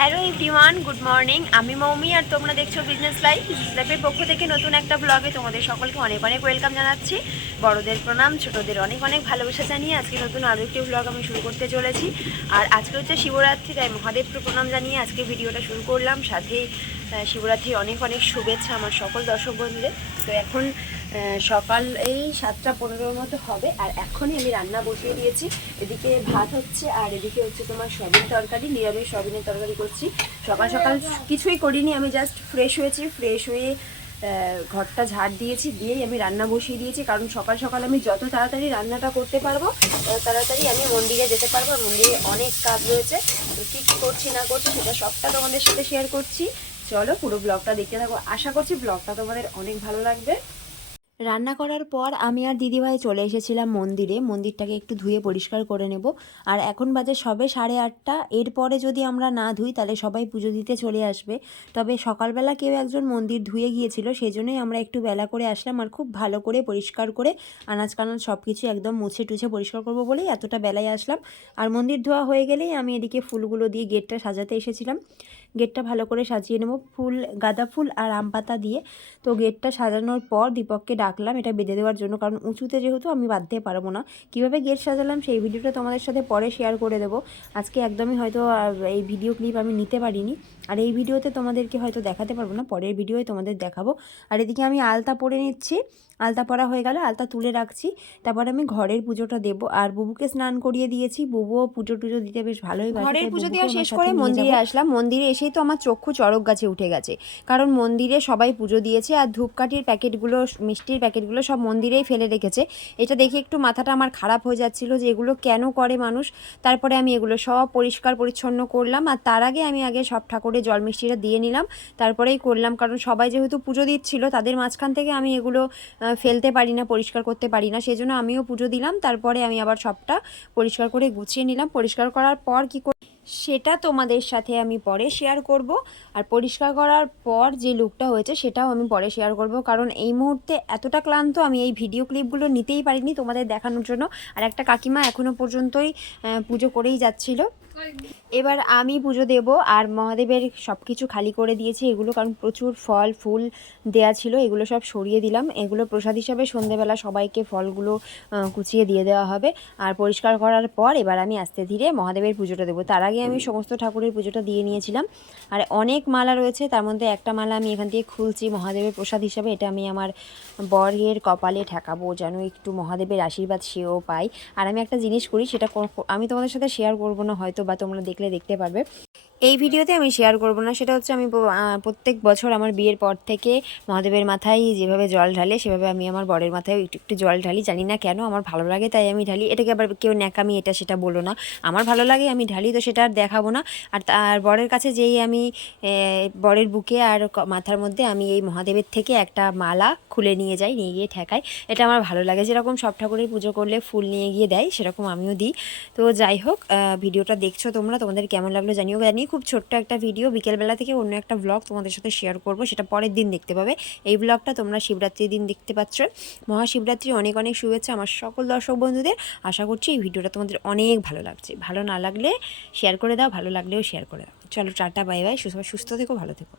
Hello everyone good morning আমি মৌমি আর তোমরা দেখছ বিজনেস লাইফ বিজনেস লাইফের পক্ষ থেকে নতুন একটা ব্লগে তোমাদের সকলকে অনেক অনেক ওয়েলকাম জানাচ্ছি। বড়দের প্রণাম ছোটদের অনেক অনেক ভালোবাসা জানিয়ে আজকে নতুন আরও একটি ব্লগ আমি শুরু করতে চলেছি। আর আজকে হচ্ছে শিবরাত্রি তাই মহাদেবকে প্রণাম জানিয়ে আজকে ভিডিওটা শুরু করলাম। সাথে আহ, শিবরাত্রির অনেক অনেক শুভেচ্ছা আমার সকল দর্শক বন্ধুদের। তো এখন সকাল এই সাতটা পনেরোর মতো হবে, আর এখনই আমি রান্না বসিয়ে দিয়েছি। এদিকে ভাত হচ্ছে, আর এদিকে হচ্ছে তোমার সবিন তরকারি, নিরামিষ সবিনের তরকারি করছি। সকাল সকাল কিছুই করিনি, আমি জাস্ট ফ্রেশ হয়েছি ফ্রেশ হয়ে ঘরটা ঝাড় দিয়েছি, দিয়েই আমি রান্না বসিয়ে দিয়েছি, কারণ সকাল সকাল আমি যত তাড়াতাড়ি রান্নাটা করতে পারব তাড়াতাড়ি আমি মন্দিরে যেতে পারব, আর মন্দিরে অনেক কাজ রয়েছে। কী কী করছি, না করছি, সেটা সবটা তোমাদের সাথে শেয়ার করছি। চলো পুরো ব্লগটা দেখতে থাকো। আশা করছি ব্লগটা তোমাদের অনেক ভালো লাগবে। রান্না করার পর আমি আর দিদিভাই চলে এসেছিলাম মন্দিরে। মন্দিরটাকে একটু ধুয়ে পরিষ্কার করে নেব। আর এখন বাজে সবে সাড়ে আটটা। এরপরে যদি আমরা না ধুই, তাহলে সবাই পুজো দিতে চলে আসবে। তবে সকালবেলা কেউ একজন মন্দির ধুয়ে গিয়েছিল সেই জন্যই আমরা একটু বেলা করে আসলাম আর খুব ভালো করে পরিষ্কার করে আনাজ কানাজ সব কিছু একদম মুছে টুছে পরিষ্কার করব বলেই এতটা বেলায় আসলাম। আর মন্দির ধোয়া হয়ে গেলেই আমি এদিকে ফুলগুলো দিয়ে গেটটা সাজাতে এসেছিলাম। গেটটা ভালো করে সাজিয়ে নেব। ফুল, গাঁদা ফুল আর আম পাতা দিয়ে। তো গেটটা সাজানোর পর দীপককে ডাকলাম, এটা বেঁধে দেওয়ার জন্য। কারণ উঁচুতে যেহেতু আমি বাঁধতে পারব না। কীভাবে গেট সাজালাম সেই ভিডিওটা তোমাদের সাথে পরে শেয়ার করে দেবো। আজকে একদমই হয়তো এই ভিডিও ক্লিপ আমি নিতে পারিনি। আর এই ভিডিওতে তোমাদেরকে হয়তো দেখাতে পারব না, পরের ভিডিওয় তোমাদের দেখাবো। আর এদিকে আমি আলতা পরে নিচ্ছি। আলতা পরা হয়ে গেল আলতা তুলে রাখছি। তারপর আমি ঘরের পুজোটা দেবো। আর বুবুকে স্নান করিয়ে দিয়েছি। বুবুও পুজো টুজো দিতে বেশ ভালোই ঘরের পুজো দেওয়া শেষ করে মন্দিরে আসলাম। মন্দিরে এসেই তো আমার চক্ষু চড়ক গাছে উঠে গেছে। কারণ মন্দিরে সবাই পুজো দিয়েছে আর ধূপকাঠির প্যাকেটগুলো মিষ্টির প্যাকেটগুলো সব মন্দিরেই ফেলে রেখেছে। এটা দেখে একটু মাথাটা আমার খারাপ হয়ে যাচ্ছিল যে এগুলো কেন করে মানুষ। তারপরে আমি এগুলো সব পরিষ্কার পরিচ্ছন্ন করলাম। আর তার আগে আমি আগে সব ঠাকুরের জল মিষ্টিটা দিয়ে নিলাম। তারপরেই করলাম। কারণ সবাই যেহেতু পুজো দিচ্ছিল তাদের মাঝখান থেকে আমি এগুলো ফেলতে পারি না, পরিষ্কার করতে পারি না, সেজন্য আমিও পুজো দিলাম, তারপরে আমি আবার সবটা পরিষ্কার করে গুছিয়ে নিলাম। পরিষ্কার করার পর কি করে সেটা তোমাদের সাথে আমি পরে শেয়ার করব। আর পরিষ্কার করার পর যে লুকটা হয়েছে, সেটাও আমি পরে শেয়ার করব। কারণ এই মুহূর্তে এতটা ক্লান্ত, আমি এই ভিডিও ক্লিপগুলো নিতেই পারিনি তোমাদের দেখানোর জন্য। আর একটা কাকিমা এখনও পর্যন্তই পুজো করেই যাচ্ছিল। এবার আমি পুজো দেব আর মহাদেবের সব কিছু খালি করে দিয়েছি, এগুলো কারণ প্রচুর ফল, ফুল দেয়া ছিল, এগুলো সব সরিয়ে দিলাম। এগুলো প্রসাদ হিসাবে সন্ধেবেলা সবাইকে ফলগুলো কুচিয়ে দিয়ে দেওয়া হবে। আর পরিষ্কার করার পর এবার আমি আস্তে ধীরে মহাদেবের পুজোটা দেবো। তার আগে আমি সমস্ত ঠাকুরের পুজোটা দিয়ে নিয়েছিলাম। আর অনেক মালা রয়েছে, তার মধ্যে একটা মালা আমি এখান থেকে খুলছি মহাদেবের প্রসাদ হিসাবে, এটা আমি আমার বরের কপালে ঠেকাবো যেন একটু মহাদেবের আশীর্বাদ সেও পাই আর আমি একটা জিনিস করি, সেটা আমি তোমাদের সাথে শেয়ার করব না হয়তো বা তোমরা দেখলে দেখতে পারবে। এই ভিডিওতে আমি শেয়ার করব না, সেটা হচ্ছে আমি প্রত্যেক বছর আমার বিয়ের পর থেকে মহাদেবের মাথায় যেভাবে জল ঢালে, সেভাবে আমি আমার বরের মাথায় একটু একটু জল ঢালি। জানি না কেন, আমার ভালো লাগে তাই আমি ঢালি। এটাকে আবার কেউ ন্যাকামি, এটা সেটা বলো না। আমার ভালো লাগে, আমি ঢালি, তো সেটা আর দেখাবো না। আর তার বরের কাছে যেই আমি বরের বুকে আর মাথার মধ্যে আমি এই মহাদেবের থেকে একটা মালা খুলে নিয়ে যাই, নিয়ে গিয়ে ঠেকাই। এটা আমার ভালো লাগে। যেরকম সব ঠাকুরের পুজো করলে ফুল নিয়ে গিয়ে দেয়, সেরকম আমিও দিই। তো যাই হোক ভিডিওটা দেখছ তোমরা তোমাদের কেমন লাগল জানিও। জানি খুব ছোট্ট একটা ভিডিও বিকেলবেলা থেকে অন্য একটা ব্লগ তোমাদের সাথে শেয়ার করব, সেটা পরের দিন দেখতে পাবে। এই ব্লগটা তোমরা শিবরাত্রির দিন দেখতে পাচ্ছ। মহাশিবরাত্রি অনেক অনেক শুভেচ্ছা আমার সকল দর্শক বন্ধুদের। আশা করছি এই ভিডিওটা তোমাদের অনেক ভালো লাগছে। ভালো না লাগলে শেয়ার করে দাও, ভালো লাগলেও শেয়ার করে দাও। চলো, টাটা বাই বাই সুস্থ থেকো, ভালো থেকো।